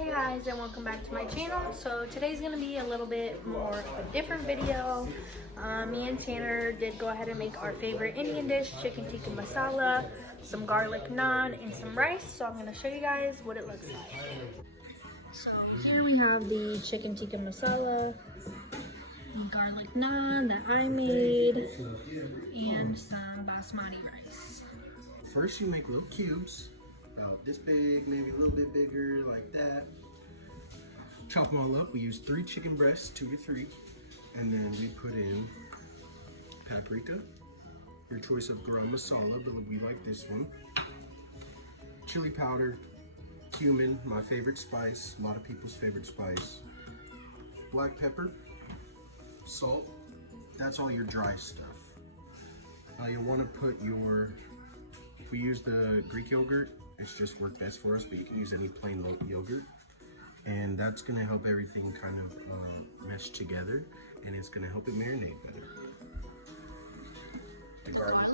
Hey guys, and welcome back to my channel. So today's gonna be a little bit more of a different video. Me and Tanner did go ahead and make our favorite Indian dish, chicken tikka masala, some garlic naan, and some rice. So I'm gonna show you guys what it looks like. So here we have the chicken tikka masala, the garlic naan that I made, and some basmati rice. First you make little cubes, about this big, maybe a little bit bigger, like that. Chop them all up. We use 3 chicken breasts, 2 to 3, and then we put in paprika, your choice of garam masala, but we like this one. Chili powder, cumin, my favorite spice, a lot of people's favorite spice. Black pepper, salt, that's all your dry stuff. You want to put your, if we use the Greek yogurt, it's just worked best for us, but you can use any plain yogurt. And that's gonna help everything kind of mesh together, and it's gonna help it marinate better. The garlic.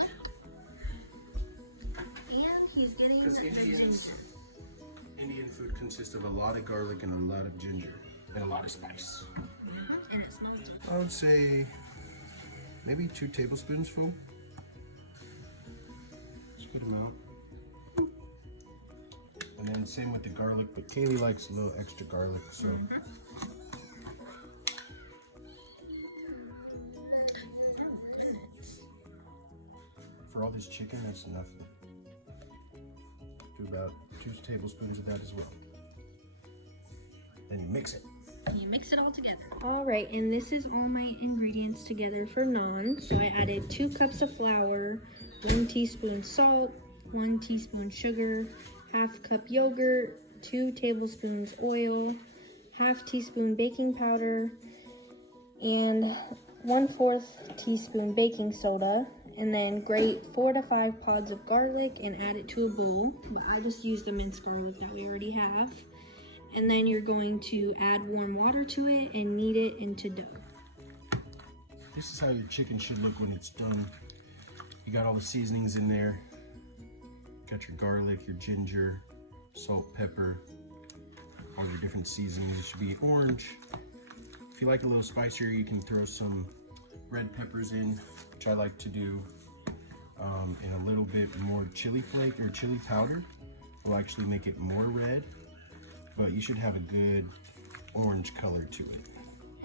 And he's getting Because Indian food consists of a lot of garlic and a lot of ginger and a lot of spice. And it smells good. I would say maybe 2 tablespoons full. Just good amount. And then same with the garlic, but Kaylee likes a little extra garlic, so. For all this chicken, that's nothing. Do about 2 tablespoons of that as well. Then you mix it. You mix it all together. All right, and this is all my ingredients together for naan. So I added 2 cups of flour, 1 teaspoon salt, 1 teaspoon sugar, half cup yogurt, 2 tablespoons oil, half teaspoon baking powder, and 1/4 teaspoon baking soda, and then grate 4 to 5 pods of garlic and add it to a bowl. But I just used the minced garlic that we already have. And then you're going to add warm water to it and knead it into dough. This is how your chicken should look when it's done. You got all the seasonings in there. Got your garlic, your ginger, salt, pepper, all your different seasonings. It should be orange. If you like a little spicier, you can throw some red peppers in, which I like to do, and a little bit more chili flake or chili powder will actually make it more red, but you should have a good orange color to it.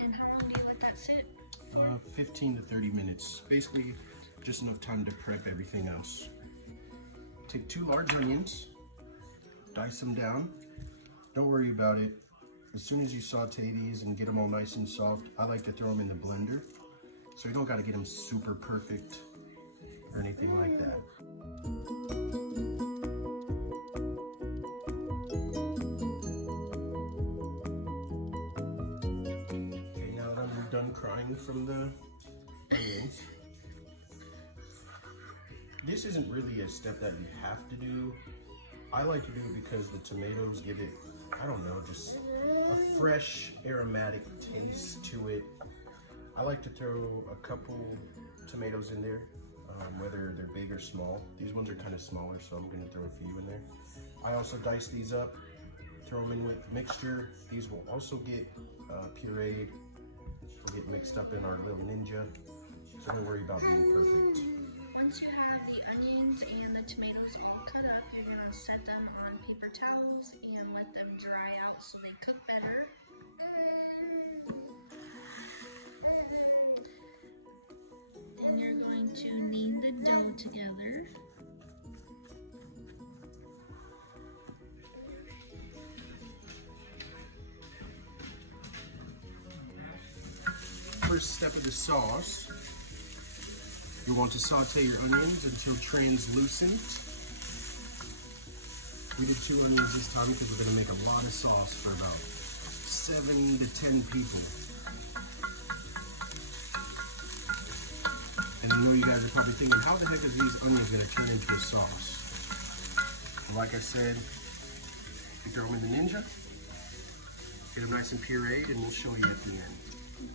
And how long do you let that sit? 15 to 30 minutes. Basically, just enough time to prep everything else. Take 2 large onions, dice them down. Don't worry about it. As soon as you saute these and get them all nice and soft, I like to throw them in the blender. So you don't gotta get them super perfect or anything like that. Okay, now that I'm done crying from the onions, this isn't really a step that you have to do. I like to do it because the tomatoes give it, I don't know, just a fresh aromatic taste to it. I like to throw a couple tomatoes in there, whether they're big or small. These ones are kind of smaller, so I'm gonna throw a few in there. I also dice these up, throw them in with the mixture. These will also get pureed, will get mixed up in our little ninja, so don't worry about being perfect. Once you have the onions and the tomatoes all cut up, you're going to set them on paper towels and let them dry out so they cook better. Then you're going to knead the dough together. First step of the sauce, you want to saute your onions until translucent. We did 2 onions this time because we're going to make a lot of sauce for about 7 to 10 people. And I know you guys are probably thinking, how the heck is these onions going to turn into a sauce? Well, like I said, you throw them in the Ninja, get them nice and pureed, and we'll show you at the end.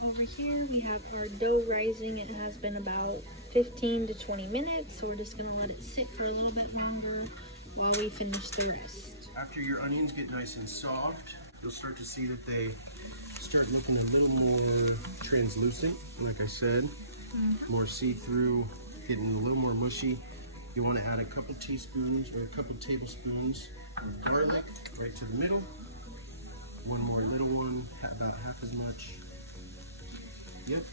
Over here we have our dough rising. It has been about 15 to 20 minutes, so we're just gonna let it sit for a little bit longer while we finish the rest. After your onions get nice and soft, you'll start to see that they start looking a little more translucent, like I said, more see-through, getting a little more mushy. You want to add a couple teaspoons or a couple tablespoons of garlic right to the middle. One more little one, about half as much. Yep,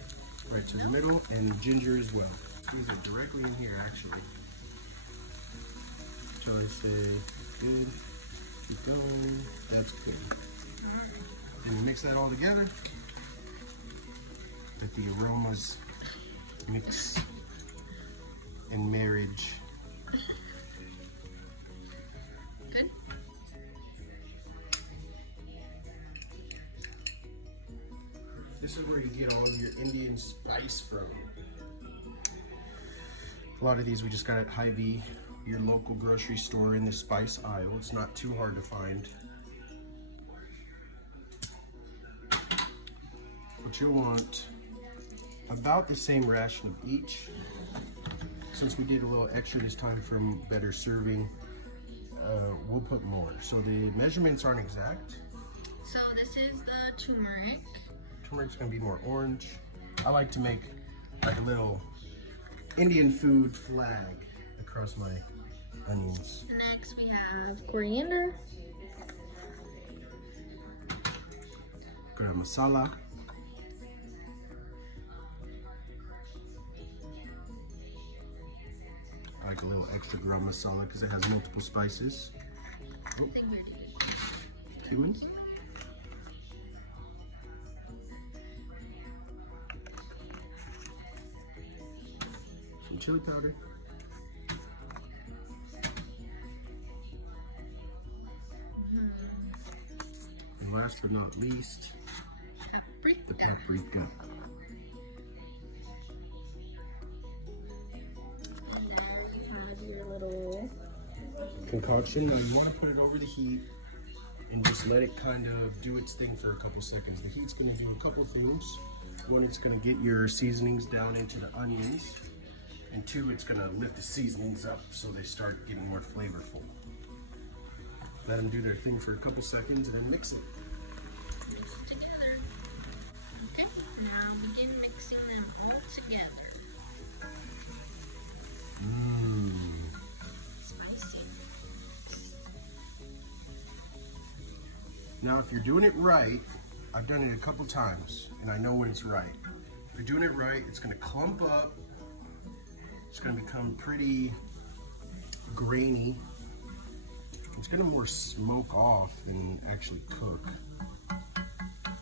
right to the middle, and ginger as well. These are directly in here, actually. So I say, good, keep going, that's good. And you mix that all together, let the aromas mix in marriage. Good. This is where you get all your Indian spice from. A lot of these we just got at Hy-Vee, your local grocery store in the spice aisle. It's not too hard to find. But you'll want about the same ration of each. Since we did a little extra this time for better serving, we'll put more. So the measurements aren't exact. So this is the turmeric. Turmeric's gonna be more orange. I like to make like a little Indian food flag across my onions. Next we have coriander. Tikka Masala. I like a little extra garam masala because it has multiple spices. Oh. I think we're doing Cumin. Some chili powder. And last but not least, the paprika. And then you have your little Concoction. Now you want to put it over the heat and just let it kind of do its thing for a couple seconds. The heat's going to do a couple things. One, it's going to get your seasonings down into the onions. And two, it's going to lift the seasonings up so they start getting more flavorful. Let them do their thing for a couple seconds and then mix it. mix it together. Okay, now begin mixing them all together. Spicy. Now, if you're doing it right, I've done it a couple times and I know when it's right. If you're doing it right, it's going to clump up. It's going to become pretty grainy. It's going to more smoke off than actually cook.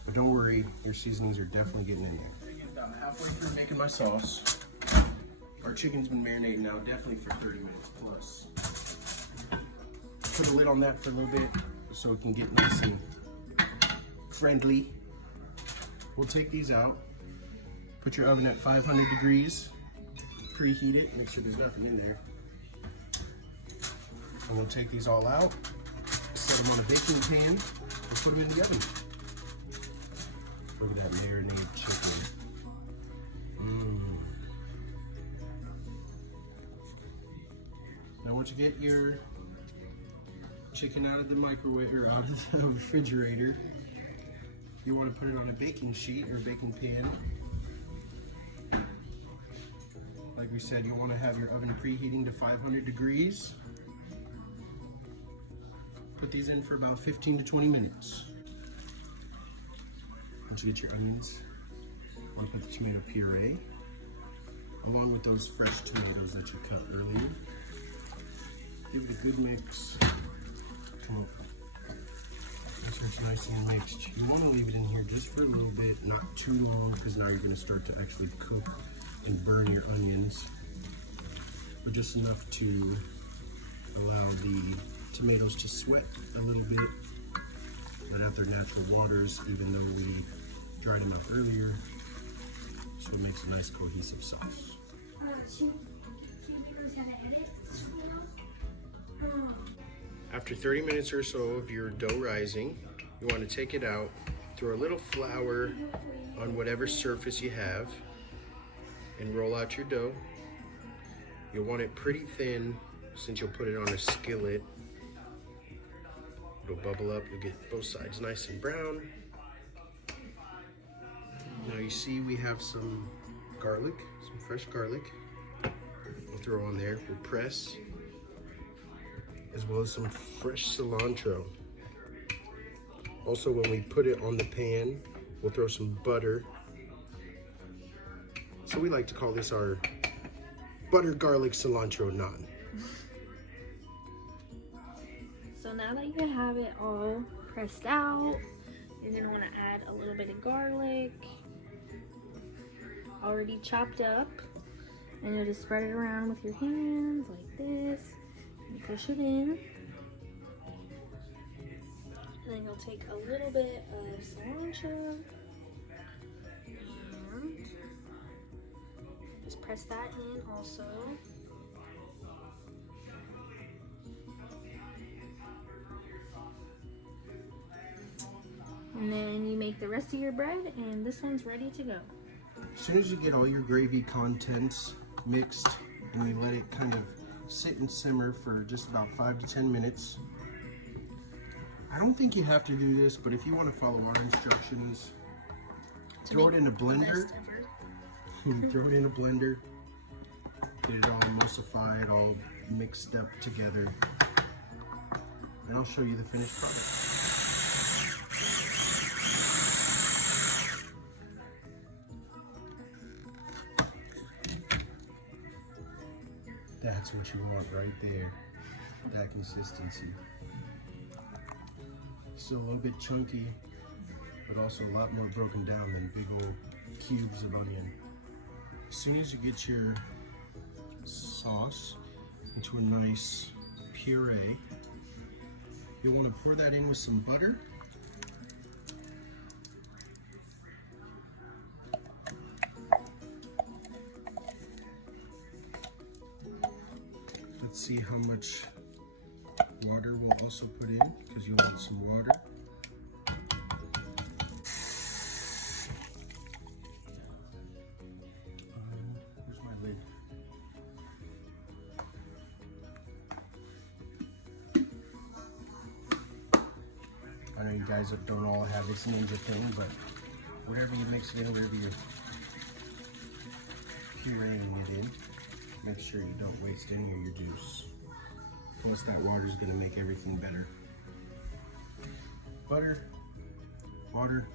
But don't worry, your seasonings are definitely getting in there. I get about halfway through making my sauce. Our chicken's been marinating now definitely for 30 minutes plus. Put a lid on that for a little bit so it can get nice and friendly. We'll take these out. Put your oven at 500 degrees. Preheat it, make sure there's nothing in there. And we'll take these all out, set them on a baking pan, and put them in the oven. Look at that marinated chicken. Now once you get your chicken out of the microwave or out of the refrigerator, you want to put it on a baking sheet or baking pan. Like we said, you'll want to have your oven preheating to 500 degrees. Put these in for about 15 to 20 minutes. Once you get your onions, you want to put the tomato puree along with those fresh tomatoes that you cut earlier. Give it a good mix. Come on. Make sure it's nice and mixed. You want to leave it in here just for a little bit, not too long, because now you're going to start to actually cook and burn your onions, but just enough to allow the tomatoes to sweat a little bit, let out their natural waters, even though we dried them up earlier, so it makes a nice cohesive sauce. After 30 minutes or so of your dough rising, you want to take it out, throw a little flour on whatever surface you have, and roll out your dough. You'll want it pretty thin since you'll put it on a skillet. It'll bubble up, you'll get both sides nice and brown. Now you see we have some garlic, some fresh garlic. We'll throw on there, we'll press, as well as some fresh cilantro. Also, when we put it on the pan, we'll throw some butter. So we like to call this our butter garlic cilantro naan. So now that you have it all pressed out, you're gonna wanna add a little bit of garlic, already chopped up, and you'll just spread it around with your hands like this, and push it in. And then you'll take a little bit of cilantro, and just press that in also. And then you make the rest of your bread, and this one's ready to go. As soon as you get all your gravy contents mixed, and we let it kind of sit and simmer for just about 5 to 10 minutes. I don't think you have to do this, but if you want to follow our instructions, throw it in a blender. Throw it in a blender. Get it all emulsified, all mixed up together. And I'll show you the finished product. That's what you want right there, that consistency. Still a little bit chunky, but also a lot more broken down than big old cubes of onion. As soon as you get your sauce into a nice puree, you'll want to pour that in with some butter. Let's see how much water we'll also put in, because you'll want some water. Where's my lid? I know you guys don't all have this ninja thing, but whatever you mix it in, whatever you're pureeing it in, make sure you don't waste any of your juice. Plus that water is going to make everything better. Butter, water,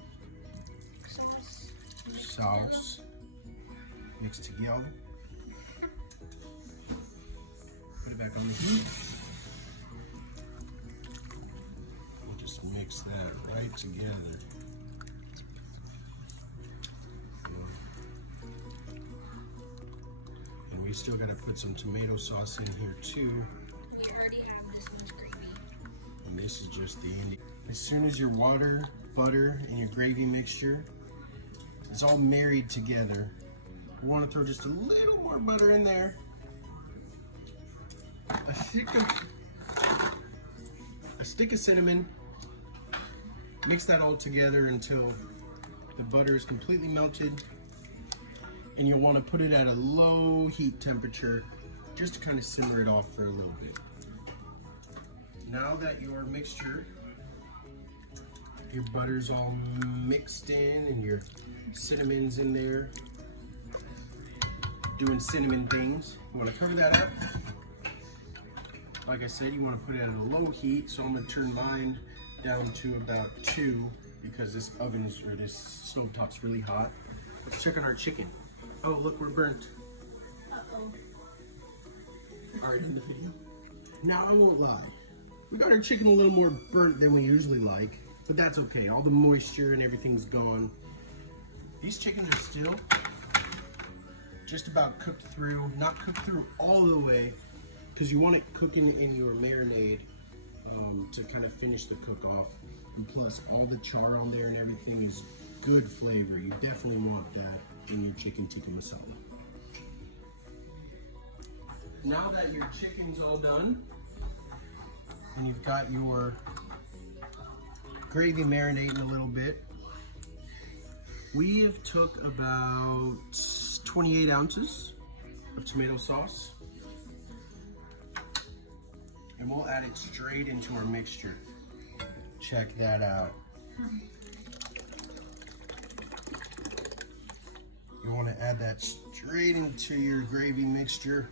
sauce, mixed together. Put it back on the heat. We'll just mix that right together. And we still got to put some tomato sauce in here too. We already have this much gravy. And this is just the Indian. As soon as your water, butter, and your gravy mixture is all married together, we want to throw just a little more butter in there. A stick of cinnamon. Mix that all together until the butter is completely melted. And you'll want to put it at a low heat temperature just to kind of simmer it off for a little bit. Now that your mixture, your butter's all mixed in and your cinnamon's in there, doing cinnamon things, you want to cover that up. Like I said, you want to put it at a low heat, so I'm going to turn mine down to about 2 because this oven's or this stovetop's really hot. Let's check out our chicken. Oh, look, we're burnt. Uh-oh. Alright, in the video. Now I won't lie. We got our chicken a little more burnt than we usually like, but that's okay. All the moisture and everything's gone. These chickens are still just about cooked through, not cooked through all the way, because you want it cooking in your marinade to kind of finish the cook off. And plus, all the char on there and everything is good flavor. You definitely want that in your chicken tikka masala. Now that your chicken's all done, and you've got your gravy marinating a little bit, we have took about 28 ounces of tomato sauce, and we'll add it straight into our mixture. Check that out. You want to add that straight into your gravy mixture.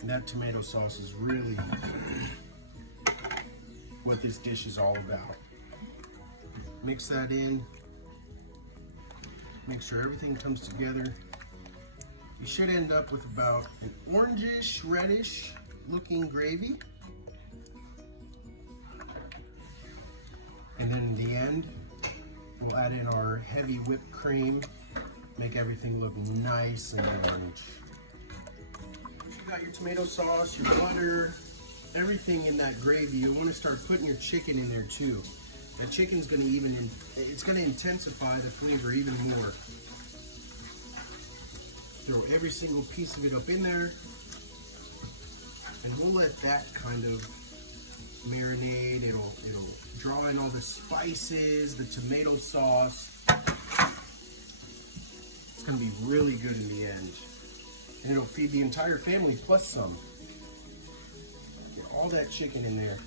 And that tomato sauce is really what this dish is all about. Mix that in. Make sure everything comes together. You should end up with about an orangish, reddish looking gravy. And then in the end, we'll add in our heavy whipped cream. Make everything look nice and orange. You got your tomato sauce, your butter, everything in that gravy. You want to start putting your chicken in there too. The chicken's going to it's going to intensify the flavor even more. Throw every single piece of it up in there, and we'll let that kind of marinate. It'll draw in all the spices, the tomato sauce. It's going to be really good in the end, and it'll feed the entire family plus some. Get all that chicken in there.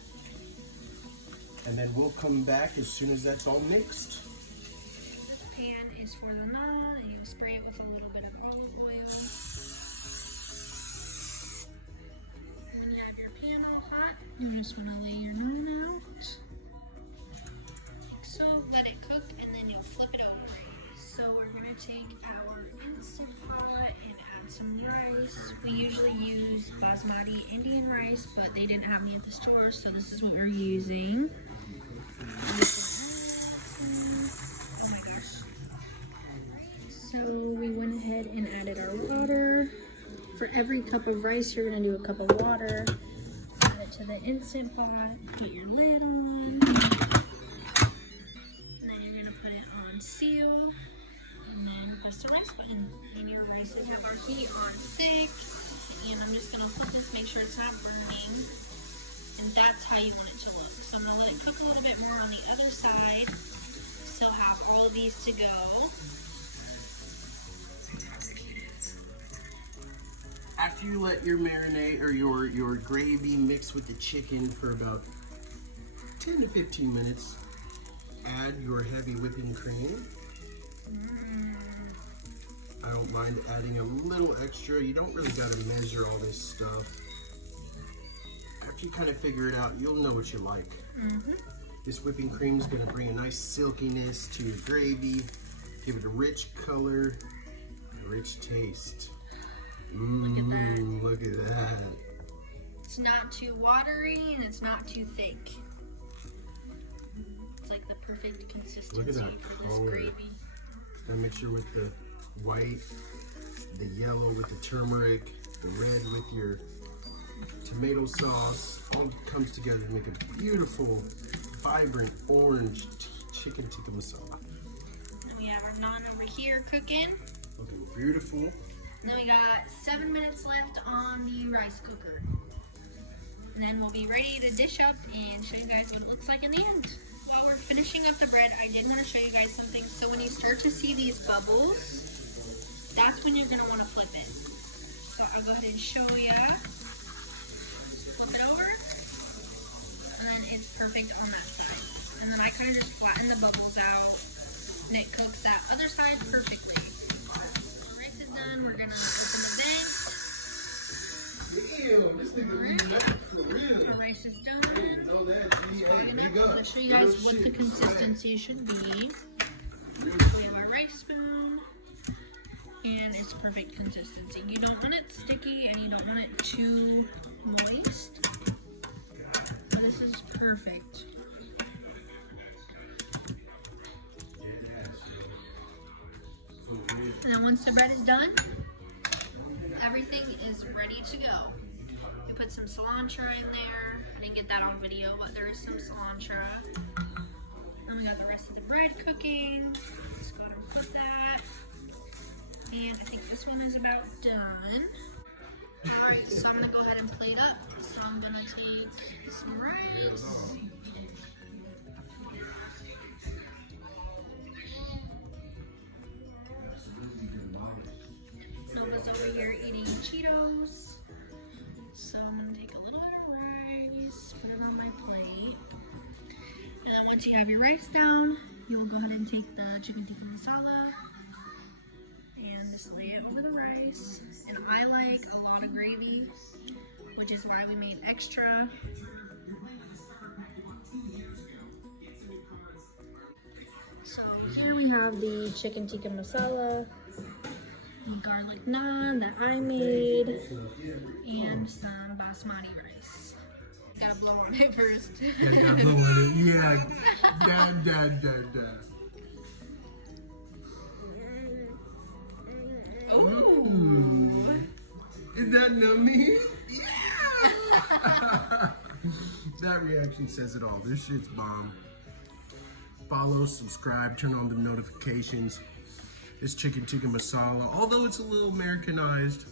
And then we'll come back as soon as that's all mixed. This pan is for the naan, and you spray it with a little bit of olive oil. And when you have your pan all hot, you just want to lay your naan out. Like so, let it cook, and then you'll flip it over. So we're going to take our Instant Pot and add some rice. We usually use basmati Indian rice, but they didn't have any at the store, so this is what we're using. Oh my gosh. So we went ahead and added our water. For every cup of rice, you're going to do a cup of water. Add it to the Instant Pot. Put your lid on. And then you're going to put it on seal. And then press the rice button. And your rice will have our heat on thick. And I'm just going to flip this, make sure it's not burning. And that's how you want it to look. So I'm going to let it cook a little bit more on the other side. So have all of these to go. After you let your marinade or your gravy mix with the chicken for about 10 to 15 minutes, add your heavy whipping cream. I don't mind adding a little extra. You don't really got to measure all this stuff. After you kind of figure it out, you'll know what you like. This whipping cream is going to bring a nice silkiness to your gravy, give it a rich color, a rich taste. Look at that. Look at that. It's not too watery and it's not too thick. It's like the perfect consistency Look at that for this color. gravy. And mixture with the white, the yellow with the turmeric, the red with your tomato sauce, all comes together to make a beautiful, vibrant orange chicken tikka masala. And we have our naan over here cooking. Looking beautiful. And then we got 7 minutes left on the rice cooker. And then we'll be ready to dish up and show you guys what it looks like in the end. While we're finishing up the bread, I did want to show you guys something. So when you start to see these bubbles, that's when you're going to want to flip it. So I'll go ahead and show you. Flip it over. And then it's perfect on that side. And then I kind of just flatten the bubbles out. And it cooks that other side perfectly. Rice is done. We're going to open the vent. Damn, this nigga leaving that for real. Our rice is done. Know that, G. Hey, big up. I'll show you guys what the consistency should be. We have our rice spoon, and it's perfect consistency. You don't want it sticky, and you don't want it too moist. This is perfect. And then once the bread is done, everything is ready to go. We put some cilantro in there. I didn't get that on video, but there is some cilantro. Then we got the rest of the bread cooking. Let's go ahead and put that. And I think this one is about done. Alright, so I'm going to go ahead and plate up. So I'm going to take some rice. Nova's over here eating Cheetos. So I'm going to take a little bit of rice, put it on my plate. Once you have your rice down, you'll go ahead and take the chicken tikka masala and just lay it over the rice. And I like a lot of gravy, which is why we made extra. So here we have the chicken tikka masala, the garlic naan that I made, and some basmati rice. Gotta blow on it first. Yeah, you gotta blow on it. Yeah. Da. Oh. Is that nummy? Yeah! That reaction says it all. This shit's bomb. Follow, subscribe, turn on the notifications. This chicken tikka masala, although it's a little Americanized,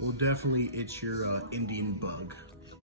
will definitely itch your Indian bug.